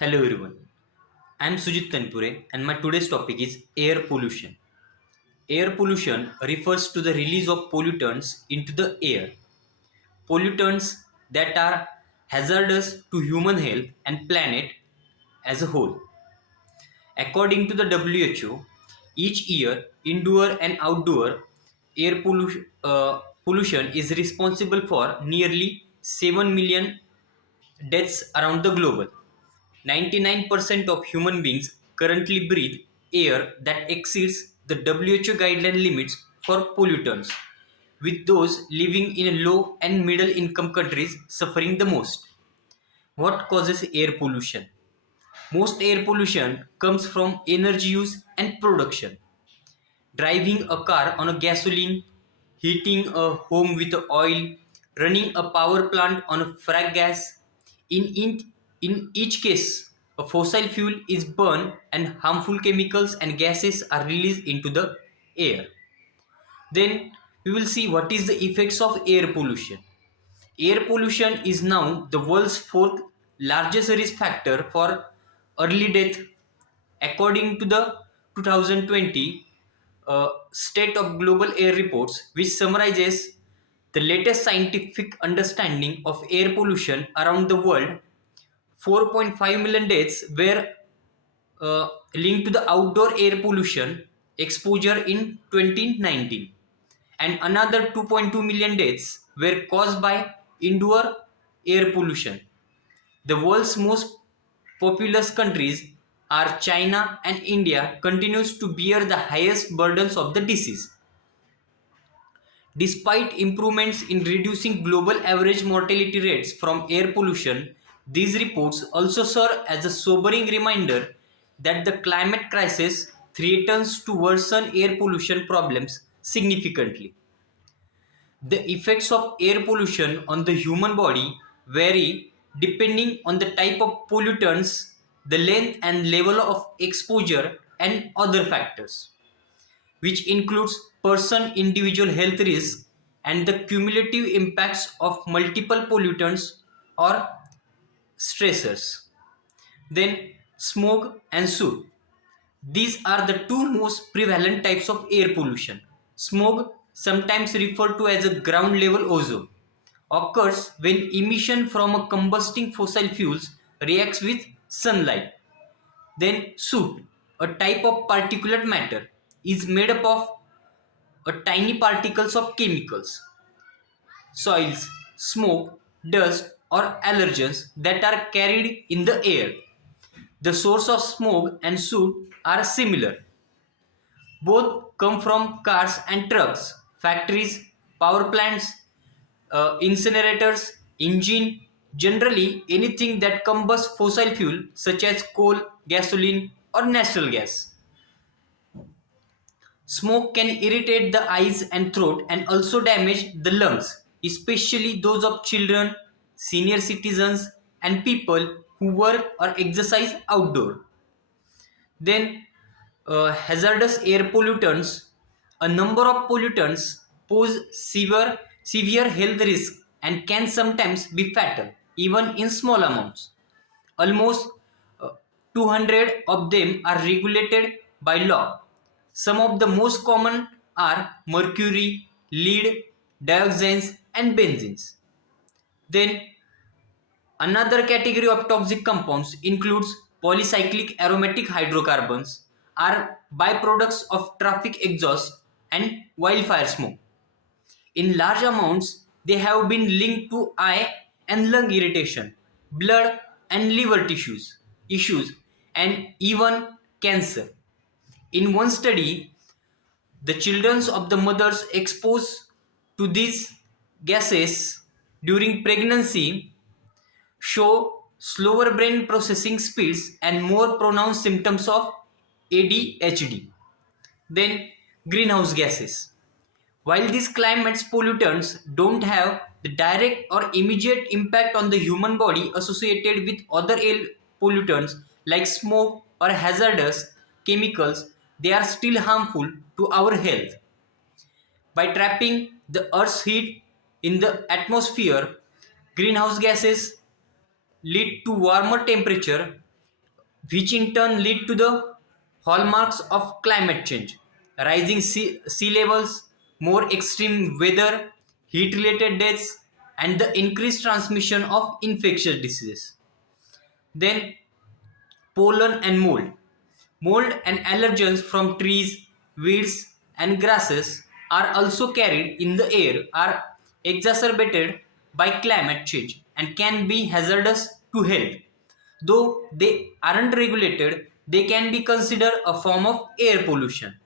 Hello everyone, I am Sujit Tanpure and my today's topic is air pollution. Air pollution refers to the release of pollutants into the air. Pollutants that are hazardous to human health and planet as a whole. According to the WHO, each year indoor and outdoor pollution is responsible for nearly 7 million deaths around the globe. 99% of human beings currently breathe air that exceeds the WHO guideline limits for pollutants, with those living in low and middle income countries suffering the most. What causes air pollution? Most air pollution comes from energy use and production. Driving a car on a gasoline, heating a home with oil, running a power plant on a frack gas. In each case, a fossil fuel is burned and harmful chemicals and gases are released into the air. Then we will see what is the effects of air pollution. Air pollution is now the world's fourth largest risk factor for early death according to the 2020 State of Global Air Reports, which summarizes the latest scientific understanding of air pollution around the world. 4.5 million deaths were linked to the outdoor air pollution exposure in 2019, and another 2.2 million deaths were caused by indoor air pollution. The world's most populous countries are China and India continues to bear the highest burdens of the disease. Despite improvements in reducing global average mortality rates from air pollution, these reports also serve as a sobering reminder that the climate crisis threatens to worsen air pollution problems significantly. The effects of air pollution on the human body vary depending on the type of pollutants, the length and level of exposure, and other factors, which includes person individual health risk and the cumulative impacts of multiple pollutants or stressors. Then, smoke and soot. These are the two most prevalent types of air pollution. Smoke, sometimes referred to as a ground level ozone, occurs when emission from a combusting fossil fuels reacts with sunlight. Then soot, a type of particulate matter, is made up of tiny particles of chemicals, soils, smoke, dust, or allergens that are carried in the air. The source of smoke and soot are similar. Both come from cars and trucks, factories, power plants, incinerators, engine, generally anything that combusts fossil fuel such as coal, gasoline, or natural gas. Smoke can irritate the eyes and throat and also damage the lungs, especially those of children, senior citizens, and people who work or exercise outdoor. Then, hazardous air pollutants. A number of pollutants pose severe health risks and can sometimes be fatal, even in small amounts. Almost uh, 200 of them are regulated by law. Some of the most common are mercury, lead, dioxins, and benzenes. Then another category of toxic compounds includes polycyclic aromatic hydrocarbons, are byproducts of traffic exhaust and wildfire smoke. In large amounts, they have been linked to eye and lung irritation, blood and liver issues, and even cancer. In one study, the children of the mothers exposed to these gases during pregnancy show slower brain processing speeds and more pronounced symptoms of ADHD. Then, greenhouse gases. While these climate pollutants don't have the direct or immediate impact on the human body associated with other air pollutants like smoke or hazardous chemicals, they are still harmful to our health. By trapping the Earth's heat in the atmosphere, greenhouse gases lead to warmer temperature, which in turn lead to the hallmarks of climate change: rising sea levels, more extreme weather, heat related deaths, and the increased transmission of infectious diseases. Then, pollen and mold. Mold and allergens from trees, weeds, and grasses are also carried in the air, are exacerbated by climate change, and can be hazardous to health. Though they aren't regulated, they can be considered a form of air pollution.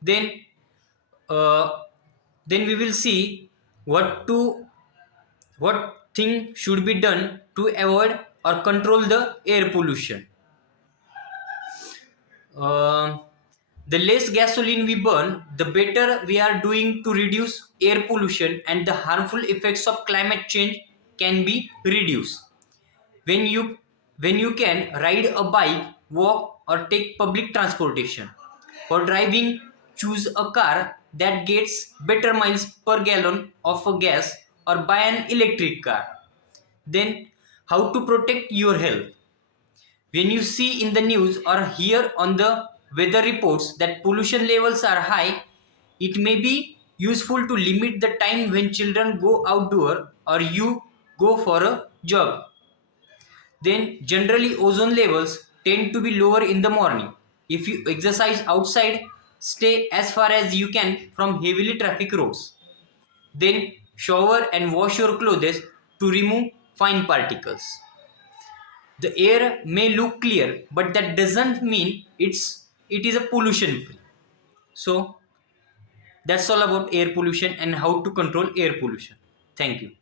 Then, uh, then we will see what thing should be done to avoid or control the air pollution. Um the less gasoline we burn, the better we are doing to reduce air pollution, and the harmful effects of climate change can be reduced. When you when you can ride a bike, walk, or take public transportation. For driving, choose a car that gets better miles per gallon of a gas, or buy an electric car. Then, how to protect your health? When you see in the news or hear on the weather reports that pollution levels are high, it may be useful to limit the time when children go outdoor or you go for a jog. Then, generally, ozone levels tend to be lower in the morning. If you exercise outside, stay as far as you can from heavily traffic roads. Then, shower and wash your clothes to remove fine particles. The air may look clear, but that doesn't mean it is a pollution free. So that's all about air pollution and how to control air pollution. Thank you.